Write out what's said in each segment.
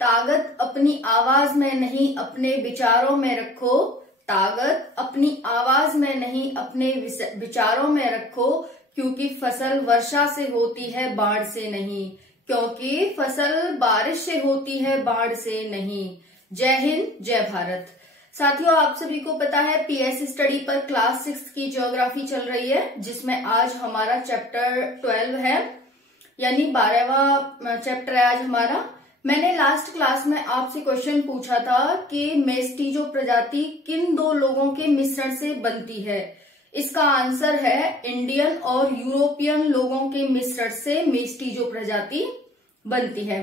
ताकत अपनी आवाज में नहीं अपने विचारों में रखो, ताकत अपनी आवाज में नहीं अपने विचारों में रखो, क्योंकि फसल वर्षा से होती है बाढ़ से नहीं, क्योंकि फसल बारिश से होती है बाढ़ से नहीं। जय हिंद, जय भारत। साथियों, आप सभी को पता है पीएस स्टडी पर क्लास 6 की ज्योग्राफी चल रही है, जिसमें आज हमारा चैप्टर 12 है, यानी 12वां चैप्टर है आज हमारा। मैंने लास्ट क्लास में आपसे क्वेश्चन पूछा था कि मेस्टीजो प्रजाति किन दो लोगों के मिश्रण से बनती है। इसका आंसर है इंडियन और यूरोपियन लोगों के मिश्रण से मेस्टीजो प्रजाति बनती है,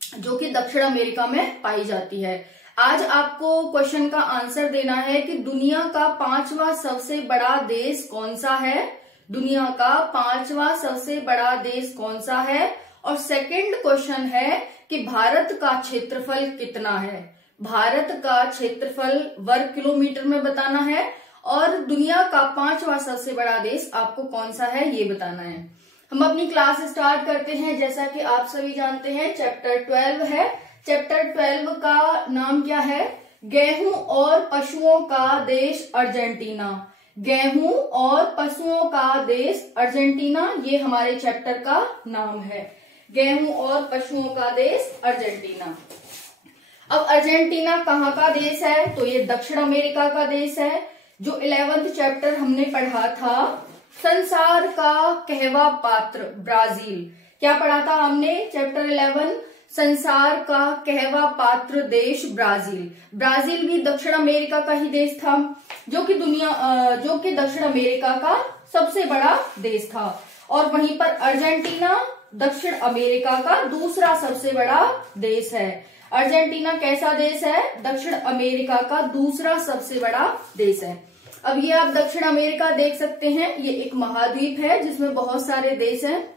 जो कि दक्षिण अमेरिका में पाई जाती है। आज आपको क्वेश्चन का आंसर देना है कि दुनिया का 5वां सबसे बड़ा देश कौन सा है। दुनिया का 5वां सबसे बड़ा देश कौन सा है। और सेकंड क्वेश्चन है कि भारत का क्षेत्रफल कितना है। भारत का क्षेत्रफल वर्ग किलोमीटर में बताना है और दुनिया का 5वां सबसे बड़ा देश आपको कौन सा है ये बताना है। हम अपनी क्लास स्टार्ट करते हैं। जैसा कि आप सभी जानते हैं चैप्टर 12 है। चैप्टर 12 का नाम क्या है? गेहूं और पशुओं का देश अर्जेंटीना। गेहूं और पशुओं का देश अर्जेंटीना, ये हमारे चैप्टर का नाम है। गेहूं और पशुओं का देश अर्जेंटीना। अब अर्जेंटीना कहाँ का देश है? तो ये दक्षिण अमेरिका का देश है। जो 11th चैप्टर हमने पढ़ा था, संसार का कहवा पात्र ब्राजील। क्या पढ़ा था हमने? चैप्टर 11, संसार का कहवा पात्र देश ब्राजील। ब्राजील भी दक्षिण अमेरिका का ही देश था, जो कि दक्षिण अमेरिका का सबसे बड़ा देश था। और वहीं पर अर्जेंटीना दक्षिण अमेरिका का दूसरा सबसे बड़ा देश है। अर्जेंटीना कैसा देश है? दक्षिण अमेरिका का दूसरा सबसे बड़ा देश है। अब ये आप दक्षिण अमेरिका देख सकते हैं, ये एक महाद्वीप है जिसमें बहुत सारे देश हैं।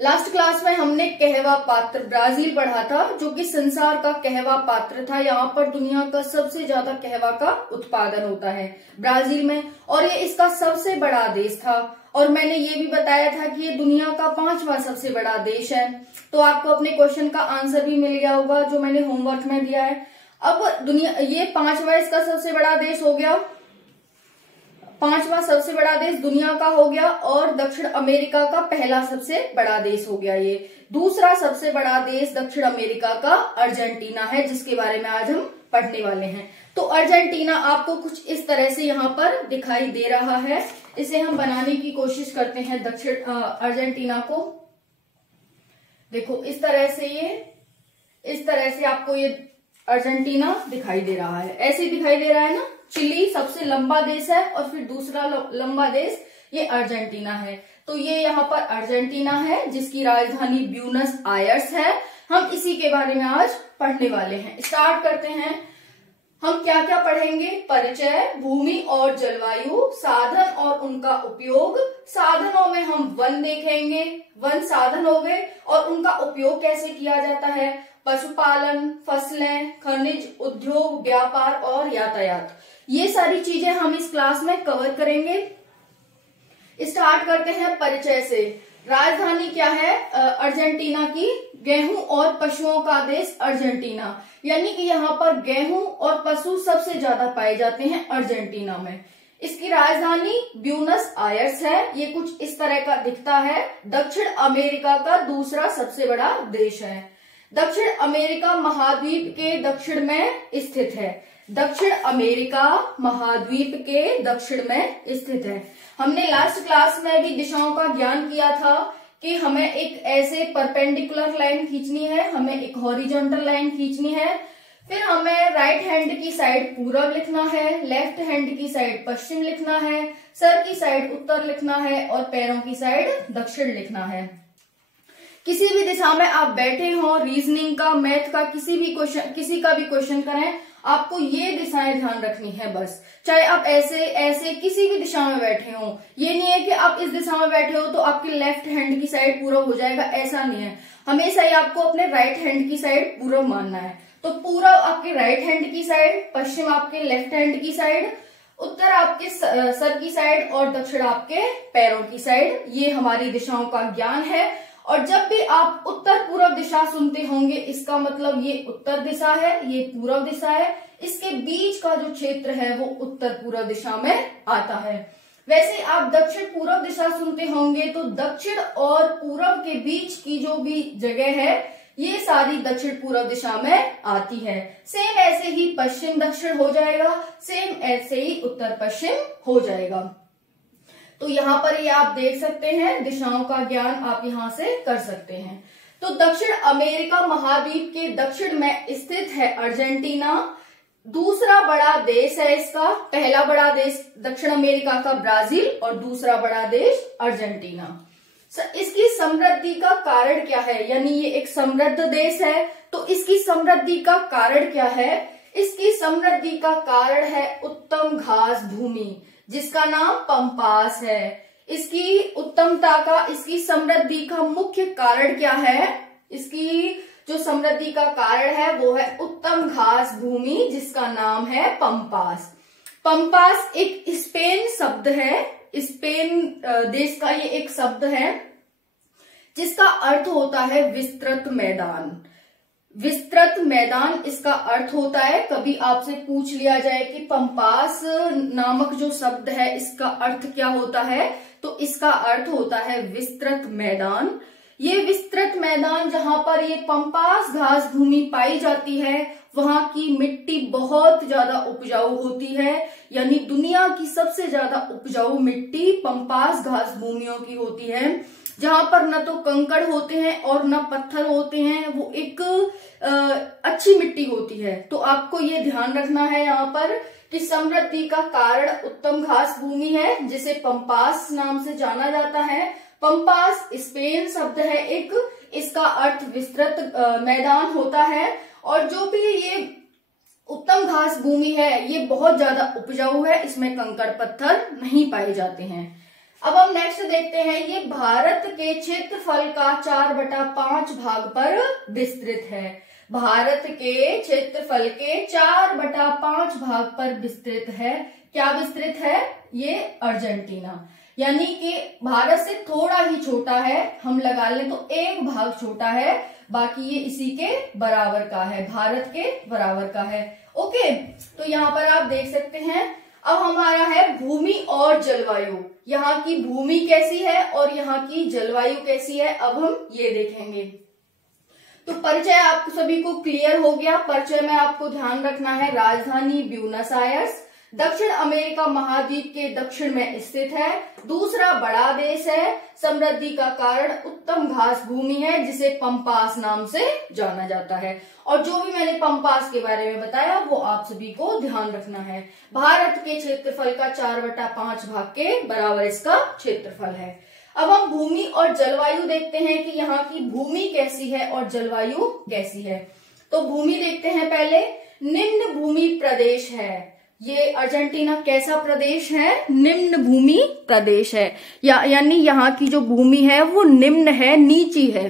लास्ट क्लास में हमने कहवा पात्र ब्राजील पढ़ा था, जो कि संसार का कहवा पात्र था। यहाँ पर दुनिया का सबसे ज्यादा कहवा का उत्पादन होता है ब्राजील में, और ये इसका सबसे बड़ा देश था। और मैंने ये भी बताया था कि ये दुनिया का 5वां सबसे बड़ा देश है। तो आपको अपने क्वेश्चन का आंसर भी मिल गया होगा जो मैंने होमवर्क में दिया है। अब ये 5वां इसका सबसे बड़ा देश हो गया, 5वां सबसे बड़ा देश दुनिया का हो गया, और दक्षिण अमेरिका का पहला सबसे बड़ा देश हो गया। ये दूसरा सबसे बड़ा देश दक्षिण अमेरिका का अर्जेंटीना है, जिसके बारे में आज हम पढ़ने वाले हैं। तो अर्जेंटीना आपको कुछ इस तरह से यहाँ पर दिखाई दे रहा है। इसे हम बनाने की कोशिश करते हैं दक्षिण अर्जेंटीना को। देखो इस तरह से आपको ये अर्जेंटीना दिखाई दे रहा है। ऐसे दिखाई दे रहा है ना। चिली सबसे लंबा देश है और फिर दूसरा लंबा देश ये अर्जेंटीना है। तो ये यहाँ पर अर्जेंटीना है, जिसकी राजधानी ब्यूनस आयर्स है। हम इसी के बारे में आज पढ़ने वाले हैं। स्टार्ट करते हैं। हम क्या क्या पढ़ेंगे? परिचय, भूमि और जलवायु, साधन और उनका उपयोग। साधनों में हम वन देखेंगे, वन साधन हो गए, और उनका उपयोग कैसे किया जाता है। पशुपालन, फसलें, खनिज, उद्योग, व्यापार और यातायात, ये सारी चीजें हम इस क्लास में कवर करेंगे। स्टार्ट करते हैं परिचय से। राजधानी क्या है अर्जेंटीना की? गेहूं और पशुओं का देश अर्जेंटीना, यानी कि यहाँ पर गेहूं और पशु सबसे ज्यादा पाए जाते हैं अर्जेंटीना में। इसकी राजधानी ब्यूनस आयर्स है। ये कुछ इस तरह का दिखता है। दक्षिण अमेरिका का दूसरा सबसे बड़ा देश है। दक्षिण अमेरिका महाद्वीप के दक्षिण में स्थित है। दक्षिण अमेरिका महाद्वीप के दक्षिण में स्थित है। हमने लास्ट क्लास में भी दिशाओं का ज्ञान किया था कि हमें एक ऐसे परपेंडिकुलर लाइन खींचनी है, हमें एक हॉरिजॉन्टल लाइन खींचनी है, फिर हमें राइट हैंड की साइड पूरब लिखना है, लेफ्ट हैंड की साइड पश्चिम लिखना है, सर की साइड उत्तर लिखना है और पैरों की साइड दक्षिण लिखना है। किसी भी दिशा में आप बैठे हो, रीजनिंग का, मैथ का, किसी का भी क्वेश्चन करें, आपको ये दिशाएं ध्यान रखनी है बस। चाहे आप ऐसे किसी भी दिशा में बैठे हो, ये नहीं है कि आप इस दिशा में बैठे हो तो आपके लेफ्ट हैंड की साइड पूरब हो जाएगा, ऐसा नहीं है। हमेशा ही आपको अपने राइट हैंड की साइड पूरब मानना है। तो पूरब आपके राइट हैंड की साइड, पश्चिम आपके लेफ्ट हैंड की साइड, उत्तर आपके सर की साइड और दक्षिण आपके पैरों की साइड। ये हमारी दिशाओं का ज्ञान है। और जब भी आप उत्तर पूर्व दिशा सुनते होंगे, इसका मतलब ये उत्तर दिशा है, ये पूर्व दिशा है, इसके बीच का जो क्षेत्र है वो उत्तर पूर्व दिशा में आता है। वैसे आप दक्षिण पूर्व दिशा सुनते होंगे तो दक्षिण और पूर्व के बीच की जो भी जगह है ये सारी दक्षिण पूर्व दिशा में आती है। सेम ऐसे ही पश्चिम दक्षिण हो जाएगा, सेम ऐसे ही उत्तर पश्चिम हो जाएगा। तो यहाँ पर ये आप देख सकते हैं, दिशाओं का ज्ञान आप यहाँ से कर सकते हैं। तो दक्षिण अमेरिका महाद्वीप के दक्षिण में स्थित है अर्जेंटीना। दूसरा बड़ा देश है इसका, पहला बड़ा देश दक्षिण अमेरिका का ब्राजील और दूसरा बड़ा देश अर्जेंटीना। इसकी समृद्धि का कारण क्या है, यानी ये एक समृद्ध देश है, तो इसकी समृद्धि का कारण क्या है? इसकी समृद्धि का कारण है उत्तम घास भूमि, जिसका नाम पंपास है। इसकी उत्तमता का, इसकी समृद्धि का मुख्य कारण क्या है? इसकी जो समृद्धि का कारण है वो है उत्तम घास भूमि, जिसका नाम है पंपास। पंपास एक स्पेन शब्द है, स्पेन देश का ये एक शब्द है जिसका अर्थ होता है विस्तृत मैदान। विस्तृत मैदान इसका अर्थ होता है। कभी आपसे पूछ लिया जाए कि पंपास नामक जो शब्द है इसका अर्थ क्या होता है, तो इसका अर्थ होता है विस्तृत मैदान। ये विस्तृत मैदान जहां पर ये पंपास घास भूमि पाई जाती है वहां की मिट्टी बहुत ज्यादा उपजाऊ होती है, यानी दुनिया की सबसे ज्यादा उपजाऊ मिट्टी पंपास घास भूमियों की होती है, जहां पर न तो कंकड़ होते हैं और न पत्थर होते हैं, वो एक अच्छी मिट्टी होती है। तो आपको ये ध्यान रखना है यहाँ पर कि समृद्धि का कारण उत्तम घास भूमि है, जिसे पंपास नाम से जाना जाता है। पंपास स्पेन शब्द है एक, इसका अर्थ विस्तृत मैदान होता है। और जो भी ये उत्तम घास भूमि है ये बहुत ज्यादा उपजाऊ है, इसमें कंकड़ पत्थर नहीं पाए जाते हैं। अब हम नेक्स्ट देखते हैं, ये भारत के क्षेत्रफल का 4/5 भाग पर विस्तृत है। भारत के क्षेत्रफल के 4/5 भाग पर विस्तृत है। क्या विस्तृत है? ये अर्जेंटीना, यानी कि भारत से थोड़ा ही छोटा है, हम लगा लें तो एक भाग छोटा है, बाकी ये इसी के बराबर का है, भारत के बराबर का है। ओके, तो यहाँ पर आप देख सकते हैं। अब हमारा है भूमि और जलवायु, यहाँ की भूमि कैसी है और यहाँ की जलवायु कैसी है, अब हम ये देखेंगे। तो परिचय आप सभी को क्लियर हो गया। परिचय में आपको ध्यान रखना है, राजधानी ब्यूनस आयर्स, दक्षिण अमेरिका महाद्वीप के दक्षिण में स्थित है, दूसरा बड़ा देश है, समृद्धि का कारण उत्तम घास भूमि है, जिसे पंपास नाम से जाना जाता है। और जो भी मैंने पंपास के बारे में बताया वो आप सभी को ध्यान रखना है। भारत के क्षेत्रफल का 4/5 भाग के बराबर इसका क्षेत्रफल है। अब हम भूमि और जलवायु देखते हैं कि यहाँ की भूमि कैसी है और जलवायु कैसी है। तो भूमि देखते हैं पहले। निम्न भूमि प्रदेश है, ये अर्जेंटीना कैसा प्रदेश है? निम्न भूमि प्रदेश है, यानी यहाँ की जो भूमि है वो निम्न है, नीची है।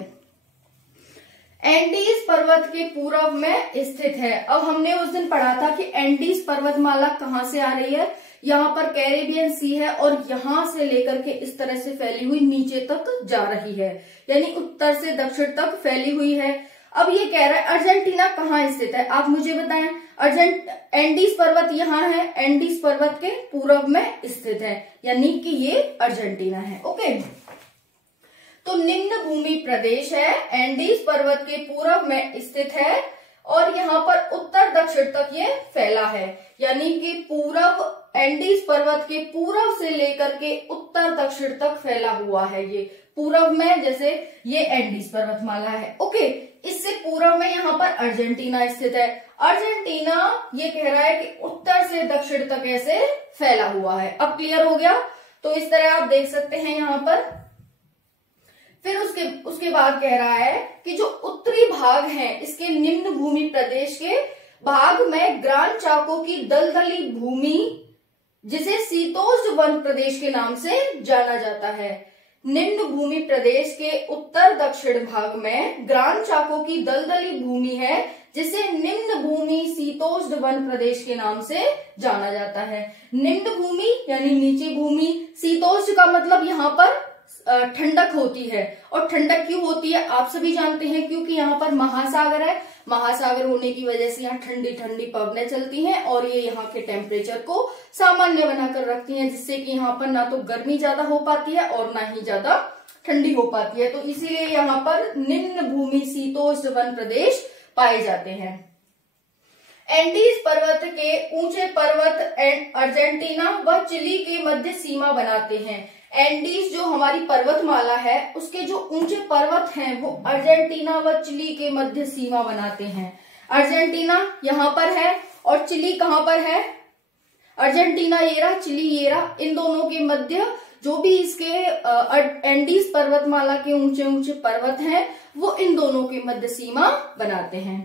एंडीज पर्वत के पूर्व में स्थित है। अब हमने उस दिन पढ़ा था कि एंडीज पर्वतमाला कहाँ से आ रही है, यहाँ पर कैरेबियन सी है और यहाँ से लेकर के इस तरह से फैली हुई नीचे तक जा रही है, यानी उत्तर से दक्षिण तक फैली हुई है। अब ये कह रहा है अर्जेंटीना कहाँ स्थित है, आप मुझे बताएं। एंडीज पर्वत यहाँ है, एंडीज पर्वत के पूर्व में स्थित है, यानी कि ये अर्जेंटीना है। ओके, तो निम्न भूमि प्रदेश है, एंडीज पर्वत के पूर्व में स्थित है और यहाँ पर उत्तर दक्षिण तक ये फैला है, यानी कि पूर्व एंडीज पर्वत के पूर्व से लेकर के उत्तर दक्षिण तक फैला हुआ है। ये पूर्व में जैसे ये एंडीज पर्वतमाला है। ओके, इससे पूर्व में यहाँ पर अर्जेंटीना स्थित है। अर्जेंटीना ये कह रहा है कि उत्तर से दक्षिण तक ऐसे फैला हुआ है। अब क्लियर हो गया? तो इस तरह आप देख सकते हैं यहाँ पर। फिर उसके बाद कह रहा है कि जो उत्तरी भाग है इसके निम्न भूमि प्रदेश के भाग में ग्रांड चाको की दलदली भूमि, जिसे शीतोष्ण वन प्रदेश के नाम से जाना जाता है। निम्न भूमि प्रदेश के उत्तर दक्षिण भाग में ग्रांड चाको की दलदली भूमि है, जिसे निम्न भूमि शीतोष्ण वन प्रदेश के नाम से जाना जाता है। निम्न भूमि यानी नीची भूमि, शीतोष्ण का मतलब यहाँ पर ठंडक होती है। और ठंडक क्यों होती है आप सभी जानते हैं, क्योंकि यहाँ पर महासागर है। महासागर होने की वजह से यहाँ ठंडी ठंडी पवनें चलती हैं और ये यहाँ के टेम्परेचर को सामान्य बनाकर रखती हैं, जिससे कि यहाँ पर ना तो गर्मी ज्यादा हो पाती है और ना ही ज्यादा ठंडी हो पाती है। तो इसीलिए यहाँ पर निम्न भूमि शीतोष्ण वन प्रदेश पाए जाते हैं। एंडीज पर्वत के ऊंचे पर्वत अर्जेंटीना व चिली के मध्य सीमा बनाते हैं। एंडीज जो हमारी पर्वतमाला है उसके जो ऊंचे पर्वत हैं वो अर्जेंटीना व चिली के मध्य सीमा बनाते हैं। अर्जेंटीना यहाँ पर है और चिली कहाँ पर है, अर्जेंटीना ये रहा, चिली ये रहा, इन दोनों के मध्य जो भी इसके एंडीज पर्वतमाला के ऊंचे ऊंचे पर्वत हैं वो इन दोनों के मध्य सीमा बनाते हैं।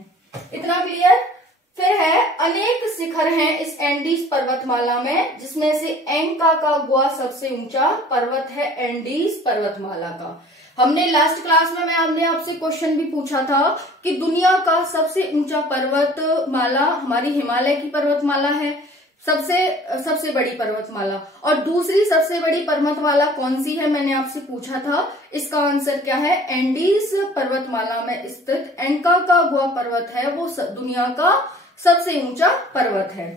इतना क्लियर। फिर है अनेक शिखर हैं इस एंडीज पर्वतमाला में, जिसमें से एंकाकागुआ सबसे ऊंचा पर्वत है एंडीज पर्वतमाला का। हमने लास्ट क्लास में हमने आपसे क्वेश्चन भी पूछा था कि दुनिया का सबसे ऊंचा पर्वतमाला हमारी हिमालय की पर्वतमाला है, सबसे बड़ी पर्वतमाला, और दूसरी सबसे बड़ी पर्वतमाला कौन सी है मैंने आपसे पूछा था। इसका आंसर क्या है, एंडीज पर्वतमाला में स्थित एंकाकागुआ पर्वत है वो दुनिया का सबसे ऊंचा पर्वत है,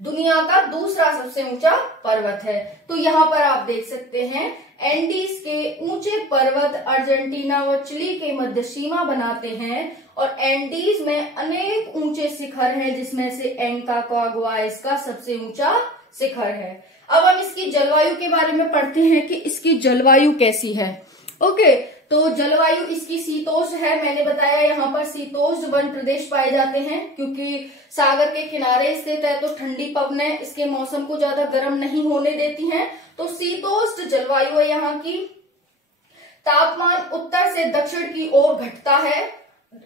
दुनिया का दूसरा सबसे ऊंचा पर्वत है। तो यहाँ पर आप देख सकते हैं एंडीज के ऊंचे पर्वत अर्जेंटीना व चिली के मध्य सीमा बनाते हैं और एंडीज में अनेक ऊंचे शिखर हैं, जिसमें से एंकाकागुआ इसका सबसे ऊंचा शिखर है। अब हम इसकी जलवायु के बारे में पढ़ते हैं कि इसकी जलवायु कैसी है। ओके, तो जलवायु इसकी शीतोष्ण है। मैंने बताया यहाँ पर शीतोष्ण वन प्रदेश पाए जाते हैं, क्योंकि सागर के किनारे स्थित है तो ठंडी पवनें इसके मौसम को ज्यादा गर्म नहीं होने देती हैं। तो शीतोष्ण जलवायु है यहाँ की। तापमान उत्तर से दक्षिण की ओर घटता है,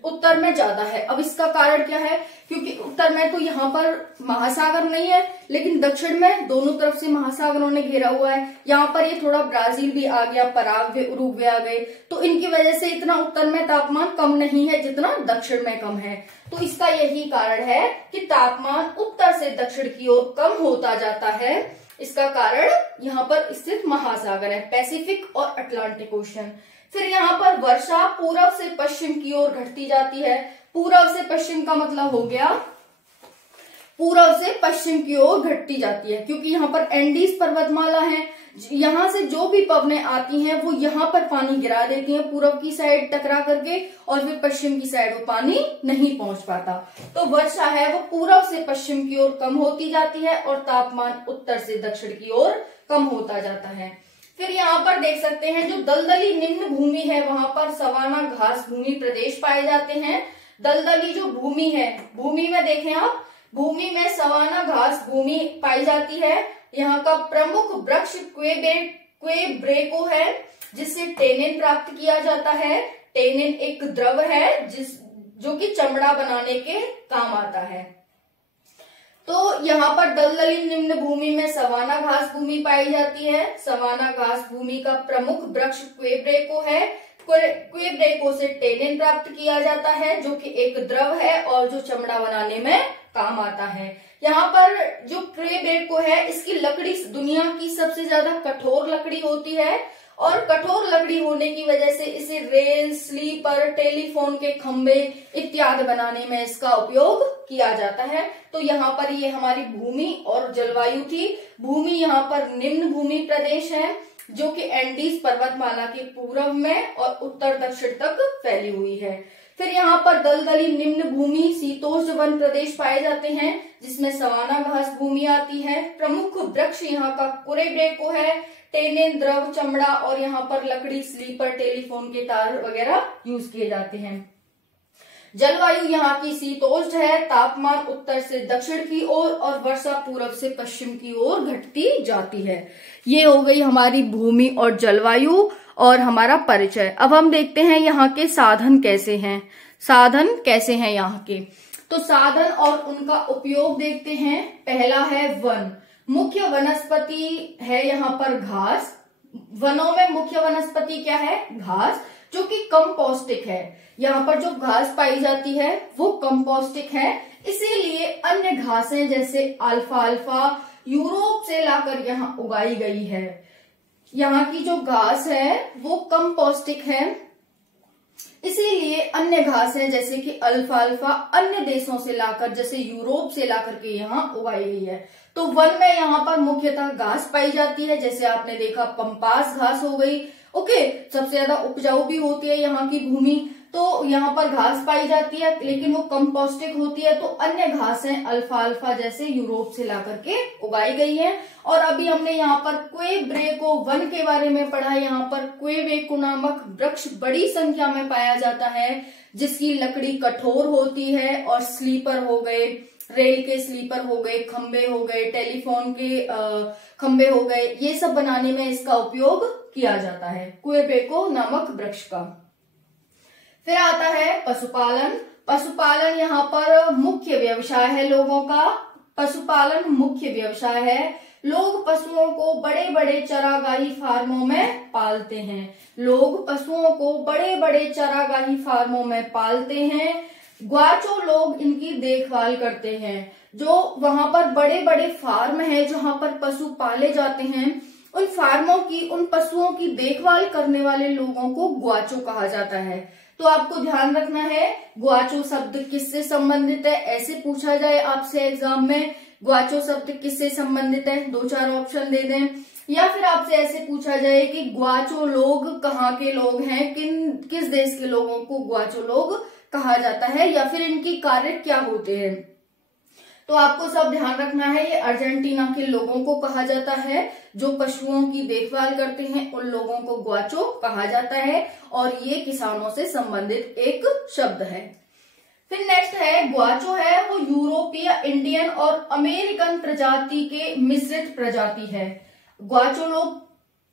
उत्तर में ज्यादा है। अब इसका कारण क्या है, क्योंकि उत्तर में तो यहाँ पर महासागर नहीं है, लेकिन दक्षिण में दोनों तरफ से महासागरों ने घेरा हुआ है। यहाँ पर ये थोड़ा ब्राजील भी आ गया, पराग्वे, उरुग्वे आ गए, तो इनकी वजह से इतना उत्तर में तापमान कम नहीं है जितना दक्षिण में कम है। तो इसका यही कारण है कि तापमान उत्तर से दक्षिण की ओर कम होता जाता है। इसका कारण यहाँ पर स्थित महासागर है, पैसिफिक और अटलांटिक ओशन। फिर यहाँ पर वर्षा पूरब से पश्चिम की ओर घटती जाती है। पूरब से पश्चिम का मतलब हो गया पूरब से पश्चिम की ओर घटती जाती है, क्योंकि यहाँ पर एंडीज पर्वतमाला है। यहाँ से जो भी पवनें आती हैं वो यहाँ पर पानी गिरा देती हैं पूरब की साइड टकरा करके, और फिर पश्चिम की साइड वो पानी नहीं पहुंच पाता। तो वर्षा है वो पूरब से पश्चिम की ओर कम होती जाती है और तापमान उत्तर से दक्षिण की ओर कम होता जाता है। फिर यहाँ पर देख सकते हैं जो दलदली निम्न भूमि है वहां पर सवाना घास भूमि प्रदेश पाए जाते हैं। दलदली जो भूमि है, भूमि में देखें आप, भूमि में सवाना घास भूमि पाई जाती है। यहाँ का प्रमुख वृक्ष क्वेब्रेको है, जिससे टेनिन प्राप्त किया जाता है। टेनिन एक द्रव है जो कि चमड़ा बनाने के काम आता है। तो यहाँ पर दलदली निम्न भूमि में सवाना घास भूमि पाई जाती है। सवाना घास भूमि का प्रमुख वृक्ष क्वेब्रेको है। क्वेब्रेको से टेनिन प्राप्त किया जाता है, जो कि एक द्रव है और जो चमड़ा बनाने में काम आता है। यहाँ पर जो क्वेब्रेको है इसकी लकड़ी दुनिया की सबसे ज्यादा कठोर लकड़ी होती है, और कठोर लकड़ी होने की वजह से इसे रेल, स्लीपर, टेलीफोन के खंभे इत्यादि बनाने में इसका उपयोग किया जाता है। तो यहाँ पर ये हमारी भूमि और जलवायु थी। भूमि यहाँ पर निम्न भूमि प्रदेश है, जो कि एंडीज पर्वतमाला के पूर्व में और उत्तर दक्षिण तक फैली हुई है। फिर यहाँ पर दलदली निम्न भूमि शीतोष्ण वन प्रदेश पाए जाते हैं, जिसमें सवाना घास भूमि आती है। प्रमुख वृक्ष यहाँ का क्वेब्रेको है। टेनिन द्रव चमड़ा, और यहाँ पर लकड़ी, स्लीपर, टेलीफोन के तार वगैरह यूज किए जाते हैं। जलवायु यहाँ की शीतोष्ण है। तापमान उत्तर से दक्षिण की ओर और वर्षा पूरब से पश्चिम की ओर घटती जाती है। ये हो गई हमारी भूमि और जलवायु और हमारा परिचय। अब हम देखते हैं यहाँ के साधन कैसे हैं। साधन कैसे हैं यहाँ के, तो साधन और उनका उपयोग देखते हैं। पहला है वन। मुख्य वनस्पति है यहाँ पर घास। वनों में मुख्य वनस्पति क्या है, घास, जो कि कंपोस्टिक है। यहाँ पर जो घास पाई जाती है वो कंपोस्टिक है, इसीलिए अन्य घासें जैसे अल्फाल्फा यूरोप से लाकर यहाँ उगाई गई है। यहाँ की जो घास है वो कम पौष्टिक है, इसीलिए अन्य घास है जैसे कि अल्फाल्फा अन्य देशों से लाकर, जैसे यूरोप से लाकर के यहाँ उगाई गई है। तो वन में यहाँ पर मुख्यतः घास पाई जाती है, जैसे आपने देखा पंपास घास हो गई। ओके, सबसे ज्यादा उपजाऊ भी होती है यहाँ की भूमि, तो यहाँ पर घास पाई जाती है, लेकिन वो कम पौष्टिक होती है। तो अन्य घास है अल्फाल्फा जैसे यूरोप से लाकर के उगाई गई है। और अभी हमने यहाँ पर क्वेब्रेको वन के बारे में पढ़ा। यहाँ पर क्वेब्रेको नामक वृक्ष बड़ी संख्या में पाया जाता है, जिसकी लकड़ी कठोर होती है और स्लीपर हो गए, रेल के स्लीपर हो गए, खंबे हो गए, टेलीफोन के खंबे हो गए, ये सब बनाने में इसका उपयोग किया जाता है, क्वेब्रेको नामक वृक्ष का। फिर आता है पशुपालन। पशुपालन यहाँ पर मुख्य व्यवसाय है लोगों का। पशुपालन मुख्य व्यवसाय है। लोग पशुओं को बड़े बड़े चरागाही फार्मों में पालते हैं। लोग पशुओं को बड़े बड़े चरागाही फार्मों में पालते हैं। ग्वाचो लोग इनकी देखभाल करते हैं। जो वहां पर बड़े बड़े फार्म है जहां पर पशु पाले जाते हैं, उन फार्मों की, उन पशुओं की देखभाल करने वाले लोगों को ग्वाचो कहा जाता है। तो आपको ध्यान रखना है, ग्वाचो शब्द किससे संबंधित है, ऐसे पूछा जाए आपसे एग्जाम में, ग्वाचो शब्द किससे संबंधित है, 2-4 ऑप्शन दे दें। या फिर आपसे ऐसे पूछा जाए कि ग्वाचो लोग कहाँ के लोग हैं, किस देश के लोगों को ग्वाचो लोग कहा जाता है, या फिर इनकी कार्य क्या होते हैं। तो आपको सब ध्यान रखना है, ये अर्जेंटीना के लोगों को कहा जाता है, जो पशुओं की देखभाल करते हैं उन लोगों को ग्वाचो कहा जाता है, और ये किसानों से संबंधित एक शब्द है। फिर नेक्स्ट है, ग्वाचो है वो यूरोपीय, इंडियन और अमेरिकन प्रजाति के मिश्रित प्रजाति है। ग्वाचो लोग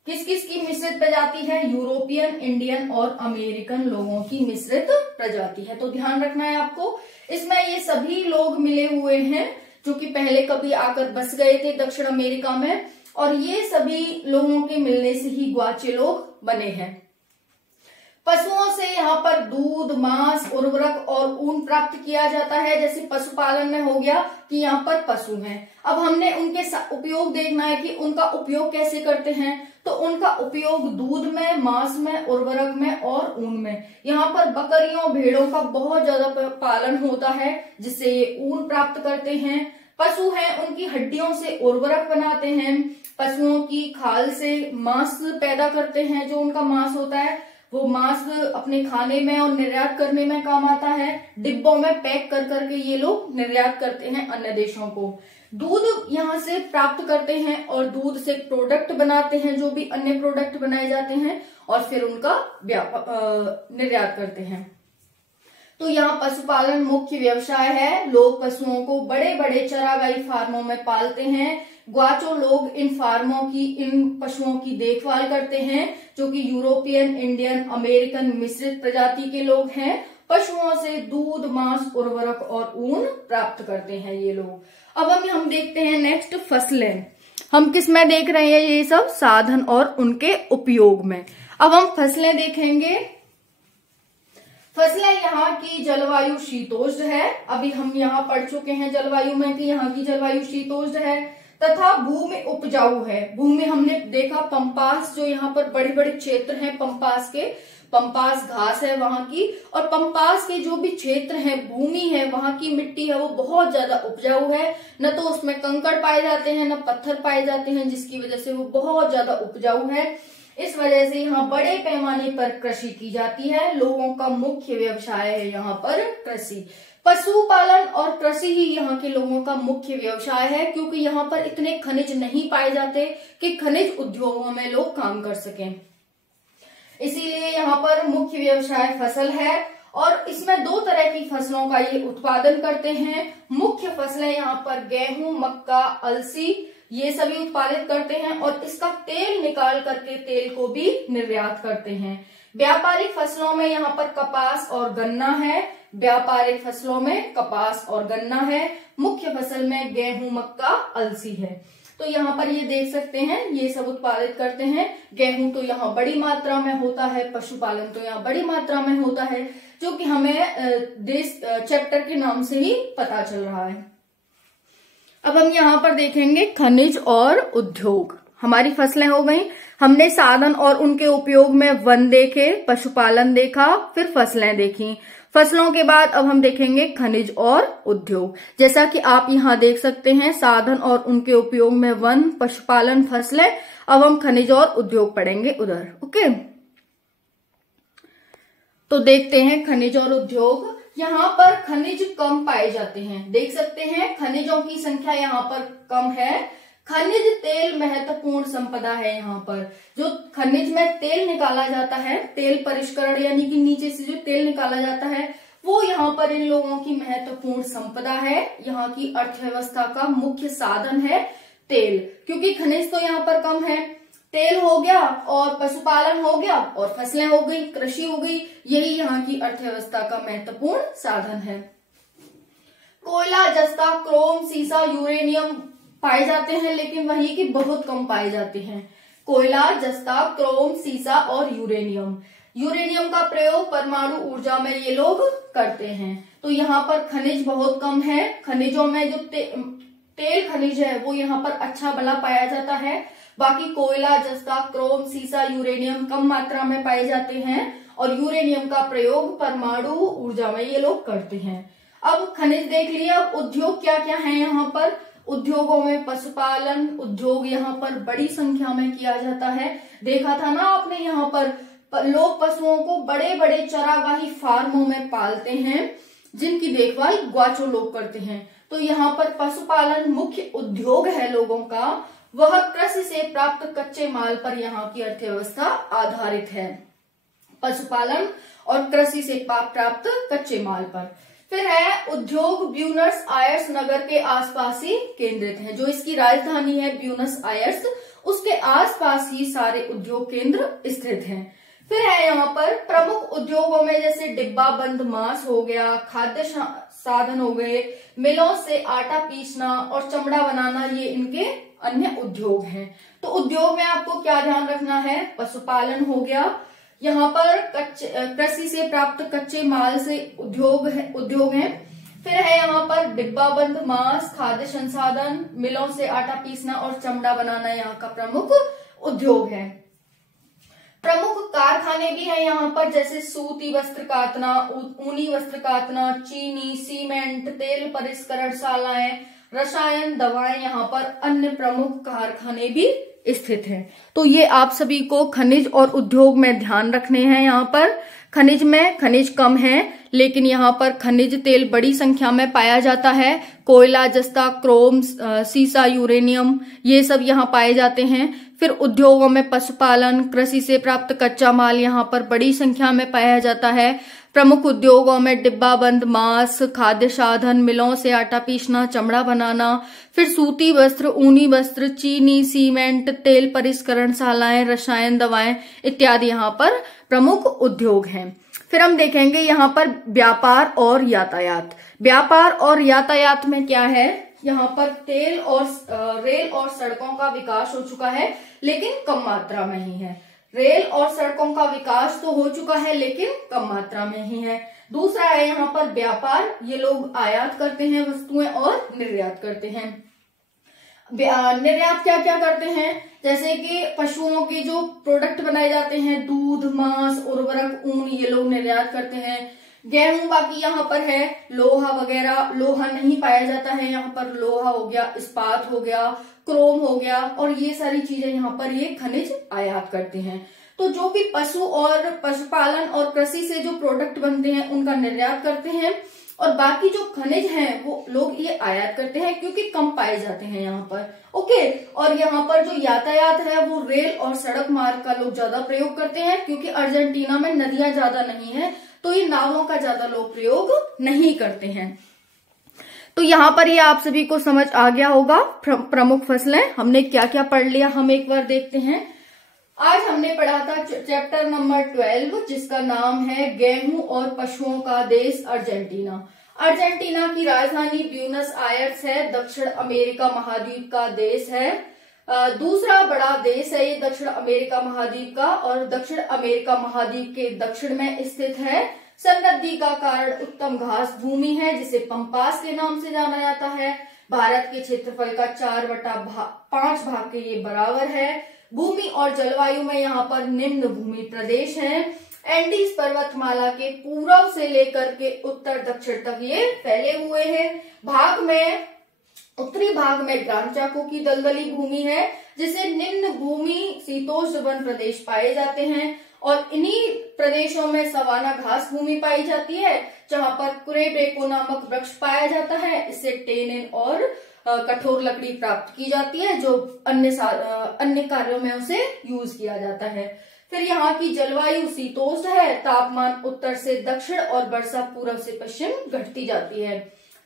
किस किस की मिश्रित प्रजाति है, यूरोपियन, इंडियन और अमेरिकन लोगों की मिश्रित प्रजाति है। तो ध्यान रखना है आपको, इसमें ये सभी लोग मिले हुए हैं जो कि पहले कभी आकर बस गए थे दक्षिण अमेरिका में, और ये सभी लोगों के मिलने से ही ग्वाचे लोग बने हैं। पशुओं से यहाँ पर दूध, मांस, उर्वरक और ऊन प्राप्त किया जाता है। जैसे पशुपालन में हो गया कि यहाँ पर पशु हैं, अब हमने उनके उपयोग देखना है कि उनका उपयोग कैसे करते हैं। तो उनका उपयोग दूध में, मांस में, उर्वरक में और ऊन में। यहाँ पर बकरियों, भेड़ों का बहुत ज्यादा पालन होता है, जिससे ये ऊन प्राप्त करते हैं। पशु हैं, उनकी हड्डियों से उर्वरक बनाते हैं। पशुओं की खाल से मांस पैदा करते हैं, जो उनका मांस होता है वो मांस अपने खाने में और निर्यात करने में काम आता है। डिब्बों में पैक कर करके ये लोग निर्यात करते हैं अन्य देशों को। दूध यहाँ से प्राप्त करते हैं और दूध से प्रोडक्ट बनाते हैं, जो भी अन्य प्रोडक्ट बनाए जाते हैं, और फिर उनका निर्यात करते हैं। तो यहाँ पशुपालन मुख्य व्यवसाय है। लोग पशुओं को बड़े बड़े चरागाही फार्मों में पालते हैं। ग्वाचो लोग इन फार्मों की, इन पशुओं की देखभाल करते हैं, जो कि यूरोपियन, इंडियन, अमेरिकन मिश्रित प्रजाति के लोग हैं। पशुओं से दूध, मांस, उर्वरक और ऊन प्राप्त करते हैं ये लोग। अब हम देखते हैं नेक्स्ट फसलें। हम किस में देख रहे हैं, ये सब साधन और उनके उपयोग में। अब हम फसलें देखेंगे। फसलें यहाँ की जलवायु शीतोष्ण है। अभी हम यहाँ पढ़ चुके हैं जलवायु में कि यहाँ की जलवायु शीतोष्ण है, तथा भूमि उपजाऊ है। भूमि हमने देखा पंपास, जो यहाँ पर बड़े बड़े क्षेत्र हैं पंपास के, पंपास घास है वहां की, और पंपास के जो भी क्षेत्र है, भूमि है, वहां की मिट्टी है वो बहुत ज्यादा उपजाऊ है। न तो उसमें कंकड़ पाए जाते हैं, न पत्थर पाए जाते हैं, जिसकी वजह से वो बहुत ज्यादा उपजाऊ है। इस वजह से यहाँ बड़े पैमाने पर कृषि की जाती है। लोगों का मुख्य व्यवसाय है यहाँ पर कृषि। पशुपालन और कृषि ही यहाँ के लोगों का मुख्य व्यवसाय है, क्योंकि यहाँ पर इतने खनिज नहीं पाए जाते कि खनिज उद्योगों में लोग काम कर सकें। इसीलिए यहाँ पर मुख्य व्यवसाय फसल है, और इसमें 2 तरह की फसलों का ये उत्पादन करते हैं। मुख्य फसलें यहाँ पर गेहूं, मक्का, अलसी, ये सभी उत्पादित करते हैं, और इसका तेल निकाल करके तेल को भी निर्यात करते हैं। व्यापारिक फसलों में यहाँ पर कपास और गन्ना है। व्यापारिक फसलों में कपास और गन्ना है। मुख्य फसल में गेहूं, मक्का, अलसी है। तो यहाँ पर ये देख सकते हैं, ये सब उत्पादित करते हैं। गेहूं तो यहाँ बड़ी मात्रा में होता है, पशुपालन तो यहाँ बड़ी मात्रा में होता है, जो कि हमें देश चैप्टर के नाम से ही पता चल रहा है। अब हम यहाँ पर देखेंगे खनिज और उद्योग। हमारी फसलें हो गई। हमने साधन और उनके उपयोग में वन देखे, पशुपालन देखा, फिर फसलें देखी। फसलों के बाद अब हम देखेंगे खनिज और उद्योग। जैसा कि आप यहाँ देख सकते हैं, साधन और उनके उपयोग में वन, पशुपालन, फसलें। अब हम खनिज और उद्योग पढ़ेंगे उधर। ओके, तो देखते हैं खनिज और उद्योग। यहाँ पर खनिज कम पाए जाते हैं, देख सकते हैं खनिजों की संख्या यहाँ पर कम है। खनिज तेल महत्वपूर्ण संपदा है। यहाँ पर जो खनिज में तेल निकाला जाता है, तेल परिष्करण यानी कि नीचे से जो तेल निकाला जाता है, वो यहाँ पर इन लोगों की महत्वपूर्ण संपदा है। यहाँ की अर्थव्यवस्था का मुख्य साधन है तेल, क्योंकि खनिज तो यहाँ पर कम है। तेल हो गया और पशुपालन हो गया और फसलें हो गई, कृषि हो गई, यही यहाँ की अर्थव्यवस्था का महत्वपूर्ण साधन है। कोयला, जस्ता, क्रोम, सीसा, यूरेनियम पाए जाते हैं, लेकिन वही की बहुत कम पाए जाते हैं। कोयला, जस्ता, क्रोम, सीसा और यूरेनियम। यूरेनियम का प्रयोग परमाणु ऊर्जा में ये लोग करते हैं। तो यहाँ पर खनिज बहुत कम है। खनिजों में जो तेल खनिज है वो यहाँ पर अच्छा भला पाया जाता है। बाकी कोयला, जस्ता, क्रोम, सीसा, यूरेनियम कम मात्रा में पाए जाते हैं और यूरेनियम का प्रयोग परमाणु ऊर्जा में ये लोग करते हैं। अब खनिज देख लिया। अब उद्योग क्या क्या है यहाँ पर। उद्योगों में पशुपालन उद्योग यहाँ पर बड़ी संख्या में किया जाता है। देखा था ना आपने, यहाँ पर लोग पशुओं को बड़े बड़े चरागाही फार्मों में पालते हैं, जिनकी देखभाल ग्वाचो लोग करते हैं। तो यहाँ पर पशुपालन मुख्य उद्योग है लोगों का। वह कृषि से प्राप्त कच्चे माल पर यहाँ की अर्थव्यवस्था आधारित है। पशुपालन और कृषि से प्राप्त कच्चे माल पर। फिर है उद्योग ब्यूनस आयर्स नगर के आसपास ही केंद्रित है। जो इसकी राजधानी है ब्यूनस आयर्स, उसके आसपास ही सारे उद्योग केंद्र स्थित हैं। फिर है यहाँ पर प्रमुख उद्योगों में जैसे डिब्बा बंद मांस हो गया, खाद्य साधन हो गए, मिलों से आटा पीसना और चमड़ा बनाना, ये इनके अन्य उद्योग हैं। तो उद्योग में आपको क्या ध्यान रखना है। पशुपालन हो गया, यहाँ पर कृषि से प्राप्त कच्चे माल से उद्योग है। फिर है यहाँ पर डिब्बा बंद मांस, खाद्य संसाधन, मिलों से आटा पीसना और चमड़ा बनाना यहाँ का प्रमुख उद्योग है। प्रमुख कारखाने भी हैं यहाँ पर, जैसे सूती वस्त्र कातना, ऊनी वस्त्र कातना, चीनी, सीमेंट, तेल परिष्करण शालाएं, रसायन, दवाएं, यहाँ पर अन्य प्रमुख कारखाने भी स्थित हैं। तो ये आप सभी को खनिज और उद्योग में ध्यान रखने हैं। यहाँ पर खनिज में खनिज कम है, लेकिन यहाँ पर खनिज तेल बड़ी संख्या में पाया जाता है। कोयला, जस्ता, क्रोम, सीसा, यूरेनियम, ये सब यहाँ पाए जाते हैं। फिर उद्योगों में पशुपालन, कृषि से प्राप्त कच्चा माल यहाँ पर बड़ी संख्या में पाया जाता है। प्रमुख उद्योगों में डिब्बा बंद मांस, खाद्य साधन, मिलों से आटा पीसना, चमड़ा बनाना, फिर सूती वस्त्र, ऊनी वस्त्र, चीनी, सीमेंट, तेल परिष्करण शालाएं, रसायन, दवाएं इत्यादि यहाँ पर प्रमुख उद्योग हैं। फिर हम देखेंगे यहाँ पर व्यापार और यातायात। व्यापार और यातायात में क्या है, यहाँ पर तेल और रेल और सड़कों का विकास हो चुका है, लेकिन कम मात्रा में ही है। रेल और सड़कों का विकास तो हो चुका है, लेकिन कम मात्रा में ही है। दूसरा है यहाँ पर व्यापार, ये लोग आयात करते हैं वस्तुएं और निर्यात करते हैं। निर्यात क्या क्या करते हैं, जैसे कि पशुओं के जो प्रोडक्ट बनाए जाते हैं, दूध, मांस, उर्वरक, ऊन, ये लोग निर्यात करते हैं। गेहूं बाकी यहाँ पर है, लोहा वगैरह, लोहा नहीं पाया जाता है यहाँ पर, लोहा हो गया, इस्पात हो गया, क्रोम हो गया, और ये सारी चीजें यहाँ पर ये खनिज आयात करते हैं। तो जो भी पशु और पशुपालन और कृषि से जो प्रोडक्ट बनते हैं उनका निर्यात करते हैं, और बाकी जो खनिज हैं वो लोग ये आयात करते हैं, क्योंकि कम पाए जाते हैं यहाँ पर। ओके, और यहाँ पर जो यातायात है वो रेल और सड़क मार्ग का लोग ज्यादा प्रयोग करते हैं, क्योंकि अर्जेंटीना में नदियां ज्यादा नहीं है, तो ये नावों का ज्यादा लोग प्रयोग नहीं करते हैं। तो यहाँ पर ये आप सभी को समझ आ गया होगा प्रमुख फसलें हमने क्या क्या पढ़ लिया, हम एक बार देखते हैं। आज हमने पढ़ा था चैप्टर नंबर 12, जिसका नाम है गेहूं और पशुओं का देश अर्जेंटीना। अर्जेंटीना की राजधानी ब्यूनस आयर्स है, दक्षिण अमेरिका महाद्वीप का देश है। दूसरा बड़ा देश है ये दक्षिण अमेरिका महाद्वीप का, और दक्षिण अमेरिका महाद्वीप के दक्षिण में स्थित है। समृद्धि का कारण उत्तम घास भूमि है, जिसे पंपास के नाम से जाना जाता है। भारत के क्षेत्रफल का 4/5 भाग के ये बराबर है। भूमि और जलवायु में यहाँ पर निम्न भूमि प्रदेश हैं। एंडीज पर्वतमाला के पूर्व से लेकर के उत्तर दक्षिण तक ये फैले हुए हैं। उत्तरी भाग में ग्राम चाको की दलदली भूमि है, जिसे निम्न भूमि शीतोष्ण वन प्रदेश पाए जाते हैं, और इन्हीं प्रदेशों में सवाना घास भूमि पाई जाती है, जहां पर कुरेब्रेको नामक वृक्ष पाया जाता है। इससे टेनिन और कठोर लकड़ी प्राप्त की जाती है, जो अन्य कार्यों में उसे यूज किया जाता है। फिर यहाँ की जलवायु शीतोष्ण है, तापमान उत्तर से दक्षिण और वर्षा पूर्व से पश्चिम घटती जाती है।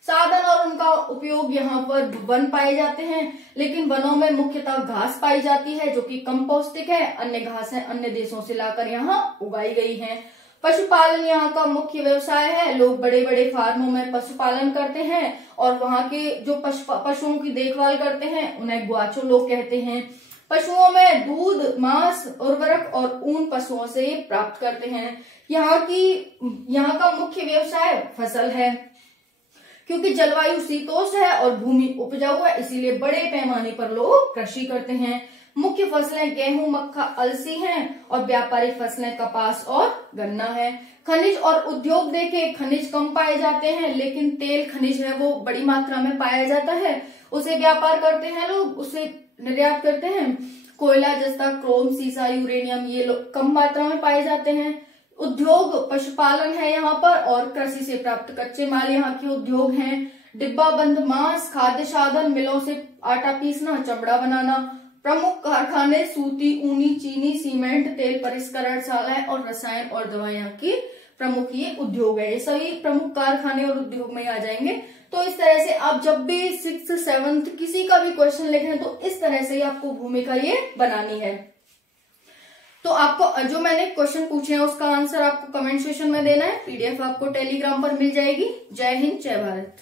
साधन और उनका उपयोग यहाँ पर वन पाए जाते हैं, लेकिन वनों में मुख्यतः घास पाई जाती है जो कि कम पौष्टिक है। अन्य घासें अन्य देशों से लाकर यहाँ उगाई गई हैं। पशुपालन यहाँ का मुख्य व्यवसाय है। लोग बड़े बड़े फार्मों में पशुपालन करते हैं और वहाँ के जो पशुओं की देखभाल करते हैं उन्हें ग्वाचो लोग कहते हैं। पशुओं में दूध, मांस, उर्वरक और ऊन पशुओं से प्राप्त करते हैं। यहाँ का मुख्य व्यवसाय फसल है। क्योंकि जलवायु शीतोष्ण है और भूमि उपजाऊ है, इसीलिए बड़े पैमाने पर लोग कृषि करते हैं। मुख्य फसलें गेहूं, मक्का, अलसी हैं और व्यापारिक फसलें कपास और गन्ना है। खनिज और उद्योग देखें, खनिज कम पाए जाते हैं, लेकिन तेल खनिज है वो बड़ी मात्रा में पाया जाता है। उसे व्यापार करते हैं लोग, उसे निर्यात करते हैं। कोयला जैसा क्रोम, सीसा, यूरेनियम ये लोग कम मात्रा में पाए जाते हैं। उद्योग पशुपालन है यहाँ पर, और कृषि से प्राप्त कच्चे माल यहाँ के उद्योग हैं। डिब्बा बंद मांस, खाद्य साधन, मिलों से आटा पीसना, चमड़ा बनाना। प्रमुख कारखाने सूती, ऊनी, चीनी, सीमेंट, तेल परिष्करणशालाएं और रसायन और दवाइयां की प्रमुख ये उद्योग है। ये सभी प्रमुख कारखाने और उद्योग में आ जाएंगे। तो इस तरह से आप जब भी 6th 7th किसी का भी क्वेश्चन लिखें तो इस तरह से ही आपको भूमिका ये बनानी है। तो आपको जो मैंने क्वेश्चन पूछे हैं उसका आंसर आपको कमेंट सेक्शन में देना है। पीडीएफ आपको टेलीग्राम पर मिल जाएगी। जय हिंद, जय भारत।